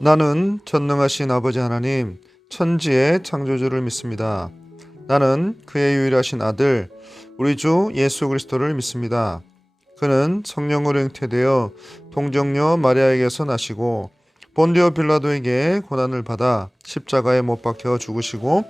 나는 전능하신 아버지 하나님, 천지의 창조주를 믿습니다. 나는 그의 유일하신 아들, 우리 주 예수 그리스도를 믿습니다. 그는 성령으로 잉태되어 동정녀 마리아에게서 나시고 본디오 빌라도에게 고난을 받아 십자가에 못 박혀 죽으시고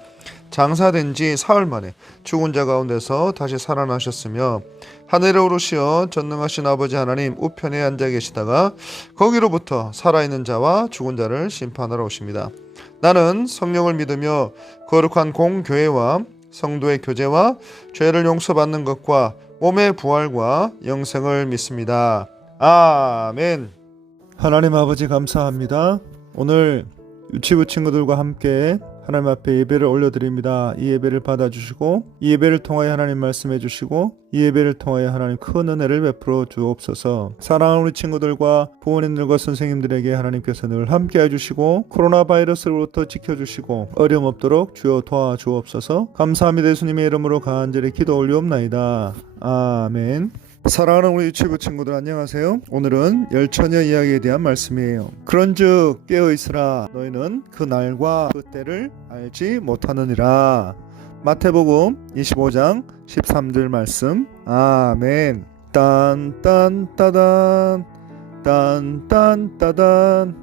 장사된 지 사흘 만에 죽은 자 가운데서 다시 살아나셨으며 하늘에 오르시어 전능하신 아버지 하나님 우편에 앉아 계시다가 거기로부터 살아있는 자와 죽은 자를 심판하러 오십니다. 나는 성령을 믿으며 거룩한 공교회와 성도의 교제와 죄를 용서받는 것과 몸의 부활과 영생을 믿습니다. 아멘. 하나님 아버지 감사합니다. 오늘 유치부 친구들과 함께 하나님 앞에 예배를 올려드립니다. 이 예배를 받아주시고 이 예배를 통하여 하나님 말씀해 주시고 이 예배를 통하여 하나님 큰 은혜를 베풀어 주옵소서. 사랑하는 우리 친구들과 부모님들과 선생님들에게 하나님께서 늘 함께 해주시고 코로나 바이러스로부터 지켜주시고 어려움 없도록 주여 도와주옵소서. 감사합니다. 예수님의 이름으로 간절히 기도 올리옵나이다. 아멘. 사랑하는 우리 유치부 친구들 안녕하세요. 오늘은 열처녀 이야기에 대한 말씀이에요. 그런즉 깨어있으라 너희는 그 날과 그 때를 알지 못하느니라. 마태복음 25장 13절 말씀. 아멘. 딴딴따단 딴딴따단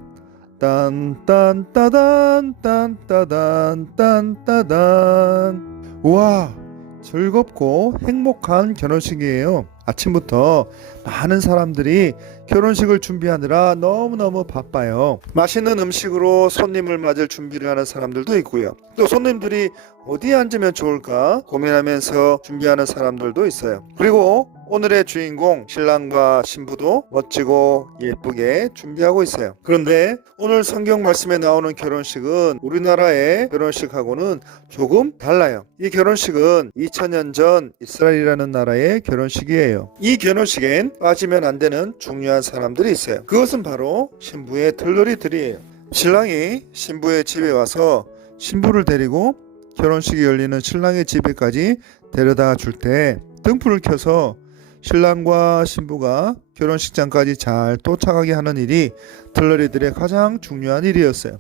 딴딴따단 딴따단 딴따단. 우와, 즐겁고 행복한 결혼식이에요. 아침부터 많은 사람들이 결혼식을 준비하느라 너무너무 바빠요. 맛있는 음식으로 손님을 맞을 준비를 하는 사람들도 있고요. 또 손님들이 어디에 앉으면 좋을까 고민하면서 준비하는 사람들도 있어요. 그리고 오늘의 주인공 신랑과 신부도 멋지고 예쁘게 준비하고 있어요. 그런데 오늘 성경 말씀에 나오는 결혼식은 우리나라의 결혼식하고는 조금 달라요. 이 결혼식은 2000년 전 이스라엘이라는 나라의 결혼식이에요. 이 결혼식엔 빠지면 안 되는 중요한 사람들이 있어요. 그것은 바로 신부의 들러리들이에요. 신랑이 신부의 집에 와서 신부를 데리고 결혼식이 열리는 신랑의 집에까지 데려다 줄 때 등불을 켜서 신랑과 신부가 결혼식장까지 잘 도착하게 하는 일이 들러리들의 가장 중요한 일이었어요.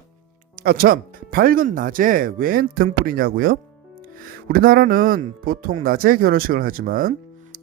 아참, 밝은 낮에 웬 등불이냐고요? 우리나라는 보통 낮에 결혼식을 하지만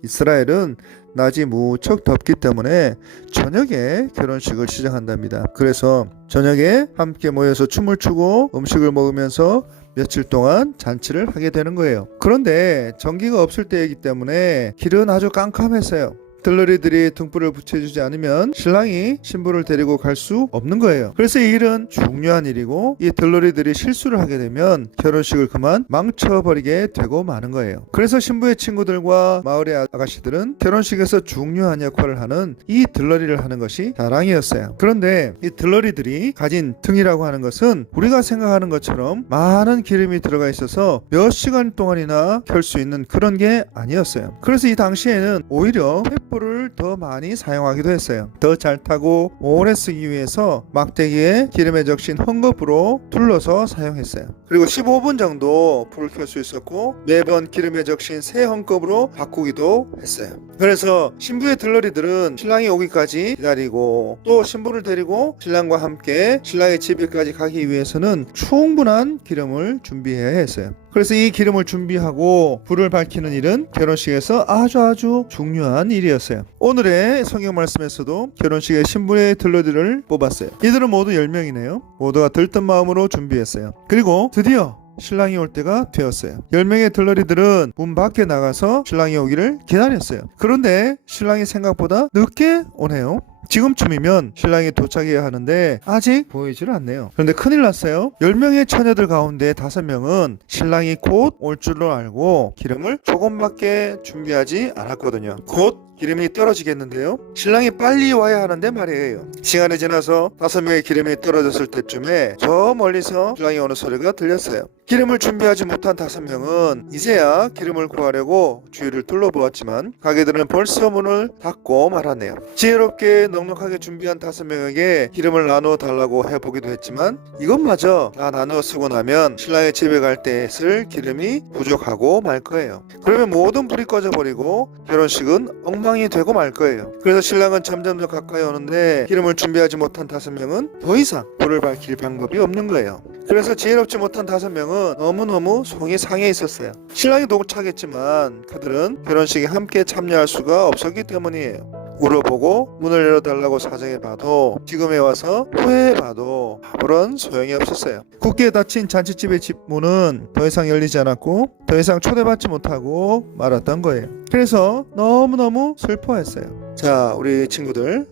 이스라엘은 낮이 무척 덥기 때문에 저녁에 결혼식을 시작한답니다. 그래서 저녁에 함께 모여서 춤을 추고 음식을 먹으면서 며칠 동안 잔치를 하게 되는 거예요. 그런데 전기가 없을 때이기 때문에 길은 아주 깜깜했어요. 들러리들이 등불을 붙여주지 않으면 신랑이 신부를 데리고 갈 수 없는 거예요. 그래서 이 일은 중요한 일이고 이 들러리들이 실수를 하게 되면 결혼식을 그만 망쳐버리게 되고 마는 거예요. 그래서 신부의 친구들과 마을의 아가씨들은 결혼식에서 중요한 역할을 하는 이 들러리를 하는 것이 자랑이었어요. 그런데 이 들러리들이 가진 등이라고 하는 것은 우리가 생각하는 것처럼 많은 기름이 들어가 있어서 몇 시간 동안이나 켤 수 있는 그런 게 아니었어요. 그래서 이 당시에는 오히려 횃불을 더 많이 사용하기도 했어요. 더 잘 타고 오래 쓰기 위해서 막대기에 기름에 적신 헝겊으로 둘러서 사용했어요. 그리고 15분 정도 불을 켤 수 있었고 매번 기름에 적신 새 헝겊으로 바꾸기도 했어요. 그래서 신부의 들러리들은 신랑이 오기까지 기다리고 또 신부를 데리고 신랑과 함께 신랑의 집에까지 가기 위해서는 충분한 기름을 준비해야 했어요. 그래서 이 기름을 준비하고 불을 밝히는 일은 결혼식에서 아주 중요한 일이었어요. 오늘의 성경 말씀에서도 결혼식의 신부의 들러리를 뽑았어요. 이들은 모두 10명이네요. 모두가 들뜬 마음으로 준비했어요. 그리고 드디어 신랑이 올 때가 되었어요. 10명의 들러리들은 문 밖에 나가서 신랑이 오기를 기다렸어요. 그런데 신랑이 생각보다 늦게 오네요. 지금쯤이면 신랑이 도착해야 하는데 아직 보이질 않네요. 그런데 큰일 났어요. 10명의 처녀들 가운데 5명은 신랑이 곧 올 줄로 알고 기름을 조금밖에 준비하지 않았거든요. 곧 기름이 떨어지겠는데요. 신랑이 빨리 와야 하는데 말이에요. 시간이 지나서 5명의 기름이 떨어졌을 때쯤에 저 멀리서 신랑이 오는 소리가 들렸어요. 기름을 준비하지 못한 5명은 이제야 기름을 구하려고 주위를 둘러보았지만 가게들은 벌써 문을 닫고 말았네요. 지혜롭게 넉넉하게 준비한 5명에게 기름을 나누어 달라고 해보기도 했지만 이것마저 다 나누어 쓰고 나면 신랑의 집에 갈 때 쓸 기름이 부족하고 말 거예요. 그러면 모든 불이 꺼져버리고 결혼식은 엉망이 되고 말 거예요. 그래서 신랑은 점점 더 가까이 오는데 기름을 준비하지 못한 5명은 더 이상 불을 밝힐 방법이 없는 거예요. 그래서 지혜롭지 못한 5명은 너무너무 속이 상해 있었어요. 신랑이 도착했지만 그들은 결혼식에 함께 참여할 수가 없었기 때문이에요. 물어보고 문을 열어달라고 사정해봐도 지금에 와서 후회해봐도 아무런 소용이 없었어요. 굳게 닫힌 잔치집의 집 문은 더 이상 열리지 않았고 더 이상 초대받지 못하고 말았던 거예요. 그래서 너무너무 슬퍼했어요. 자, 우리 친구들,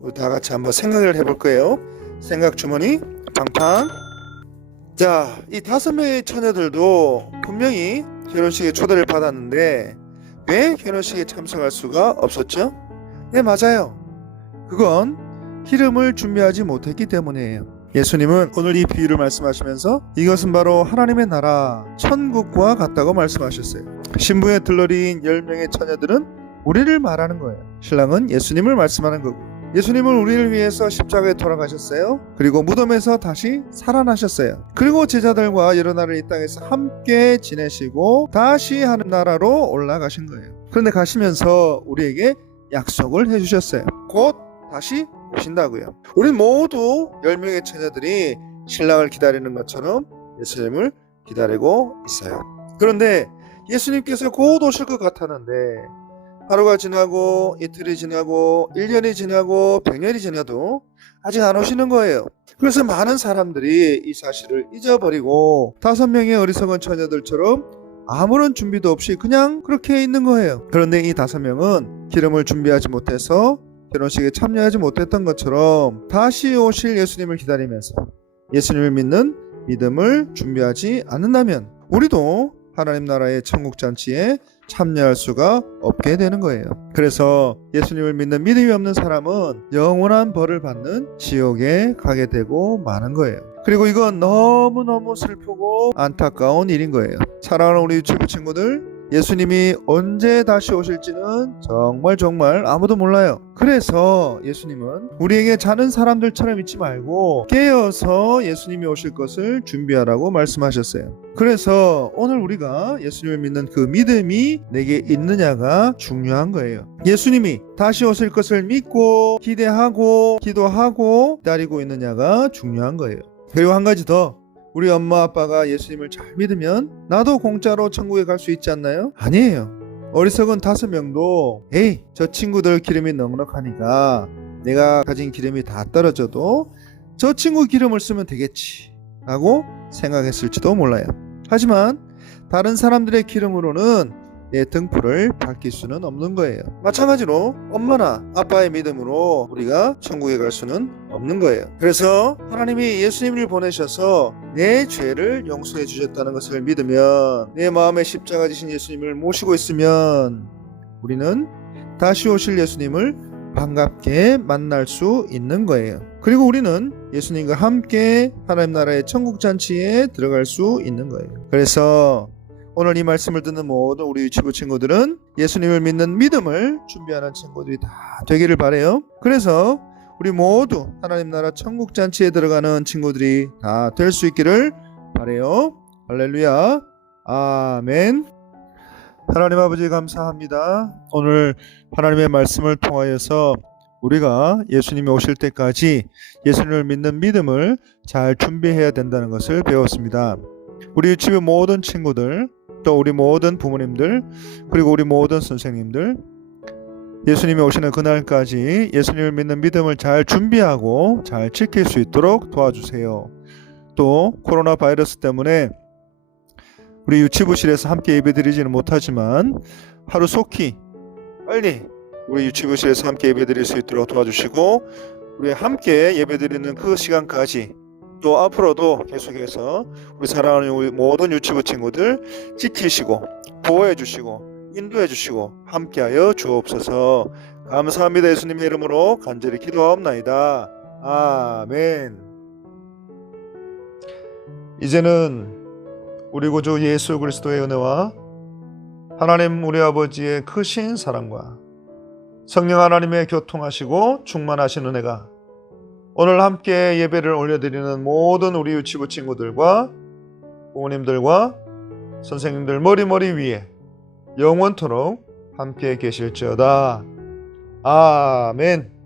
우리 다 같이 한번 생각을 해볼 거예요. 생각 주머니 팡팡. 자, 이 5명의 처녀들도 분명히 결혼식에 초대를 받았는데 왜 결혼식에 참석할 수가 없었죠? 네, 맞아요. 그건 기름을 준비하지 못했기 때문이에요. 예수님은 오늘 이 비유를 말씀하시면서 이것은 바로 하나님의 나라 천국과 같다고 말씀하셨어요. 신부에 들러리인 10명의 처녀들은 우리를 말하는 거예요. 신랑은 예수님을 말씀하는 거고, 예수님은 우리를 위해서 십자가에 돌아가셨어요. 그리고 무덤에서 다시 살아나셨어요. 그리고 제자들과 여러 날을 이 땅에서 함께 지내시고 다시 하늘 나라로 올라가신 거예요. 그런데 가시면서 우리에게 약속을 해주셨어요. 곧 다시 오신다고요. 우리 모두 10명의 처녀들이 신랑을 기다리는 것처럼 예수님을 기다리고 있어요. 그런데 예수님께서 곧 오실 것 같았는데 하루가 지나고 이틀이 지나고 1년이 지나고 100년이 지나도 아직 안 오시는 거예요. 그래서 많은 사람들이 이 사실을 잊어버리고 5명의 어리석은 처녀들처럼 아무런 준비도 없이 그냥 그렇게 있는 거예요. 그런데 이 5명은 기름을 준비하지 못해서 결혼식에 참여하지 못했던 것처럼 다시 오실 예수님을 기다리면서 예수님을 믿는 믿음을 준비하지 않는다면 우리도 하나님 나라의 천국 잔치에 참여할 수가 없게 되는 거예요. 그래서 예수님을 믿는 믿음이 없는 사람은 영원한 벌을 받는 지옥에 가게 되고 마는 거예요. 그리고 이건 너무너무 슬프고 안타까운 일인 거예요. 사랑하는 우리 유치부 친구들, 예수님이 언제 다시 오실지는 정말 아무도 몰라요. 그래서 예수님은 우리에게 자는 사람들처럼 있지 말고 깨어서 예수님이 오실 것을 준비하라고 말씀하셨어요. 그래서 오늘 우리가 예수님을 믿는 그 믿음이 내게 있느냐가 중요한 거예요. 예수님이 다시 오실 것을 믿고 기대하고 기도하고 기다리고 있느냐가 중요한 거예요. 그리고 한 가지 더, 우리 엄마 아빠가 예수님을 잘 믿으면 나도 공짜로 천국에 갈 수 있지 않나요? 아니에요. 어리석은 5명도 에이, 저 친구들 기름이 넉넉하니까 내가 가진 기름이 다 떨어져도 저 친구 기름을 쓰면 되겠지 라고 생각했을지도 몰라요. 하지만 다른 사람들의 기름으로는 내 등불을 밝힐 수는 없는 거예요. 마찬가지로 엄마나 아빠의 믿음으로 우리가 천국에 갈 수는 없는 거예요. 그래서 하나님이 예수님을 보내셔서 내 죄를 용서해 주셨다는 것을 믿으면, 내 마음에 십자가 지신 예수님을 모시고 있으면 우리는 다시 오실 예수님을 반갑게 만날 수 있는 거예요. 그리고 우리는 예수님과 함께 하나님 나라의 천국 잔치에 들어갈 수 있는 거예요. 그래서 오늘 이 말씀을 듣는 모든 우리 유치부 친구들은 예수님을 믿는 믿음을 준비하는 친구들이 다 되기를 바라요. 그래서 우리 모두 하나님 나라 천국 잔치에 들어가는 친구들이 다 될 수 있기를 바라요. 할렐루야. 아멘. 하나님 아버지 감사합니다. 오늘 하나님의 말씀을 통하여서 우리가 예수님이 오실 때까지 예수님을 믿는 믿음을 잘 준비해야 된다는 것을 배웠습니다. 우리 유치부 모든 친구들, 또 우리 모든 부모님들, 그리고 우리 모든 선생님들, 예수님이 오시는 그날까지 예수님을 믿는 믿음을 잘 준비하고 잘 지킬 수 있도록 도와주세요. 또 코로나 바이러스 때문에 우리 유치부실에서 함께 예배드리지는 못하지만 하루속히 빨리 우리 유치부실에서 함께 예배드릴 수 있도록 도와주시고, 우리 함께 예배드리는 그 시간까지 또 앞으로도 계속해서 우리 사랑하는 우리 모든 유치부 친구들 지키시고 보호해 주시고 인도해 주시고 함께하여 주옵소서. 감사합니다. 예수님의 이름으로 간절히 기도하옵나이다. 아멘. 이제는 우리 구주 예수 그리스도의 은혜와 하나님 우리 아버지의 크신 사랑과 성령 하나님의 교통하시고 충만하신 은혜가 오늘 함께 예배를 올려드리는 모든 우리 유치부 친구들과 부모님들과 선생님들 머리 위에 영원토록 함께 계실지어다. 아멘.